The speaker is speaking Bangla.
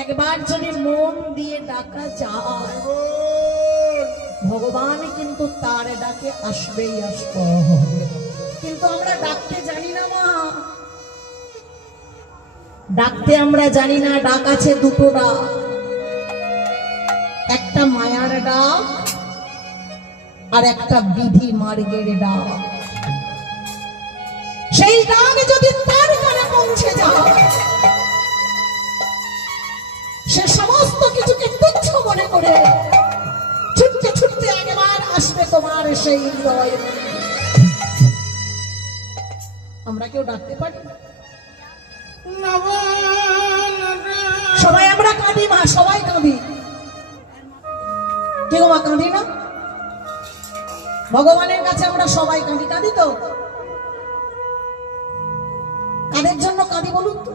একবার যদি মন দিয়ে ডাকা যায় ভগবান কিন্তু তার ডাকে আসবেই আসবে। কিন্তু আমরা ডাকতে জানি না মা, ডাকতে আমরা জানি না। ডাক আছে দুটো ডাক, একটা মায়ার ডাক আর একটা বিধি মার্গের ডাক। সেই ডাক যদি তার কানে পৌঁছে যায় সে সমস্ত কিছুকে তুচ্ছ মনে করে ছুটতে ছুটতে একবার আসবে তোমার সেই হৃদয়। আমরা কেউ ডাকতে পারি? সবাই আমরা কাঁদি মা, সবাই কাঁদি। কেউ মা কাঁদি না? ভগবানের কাছে আমরা সবাই কাঁদি। কাঁদি তো? কাদের জন্য কাঁদি বলুন তো?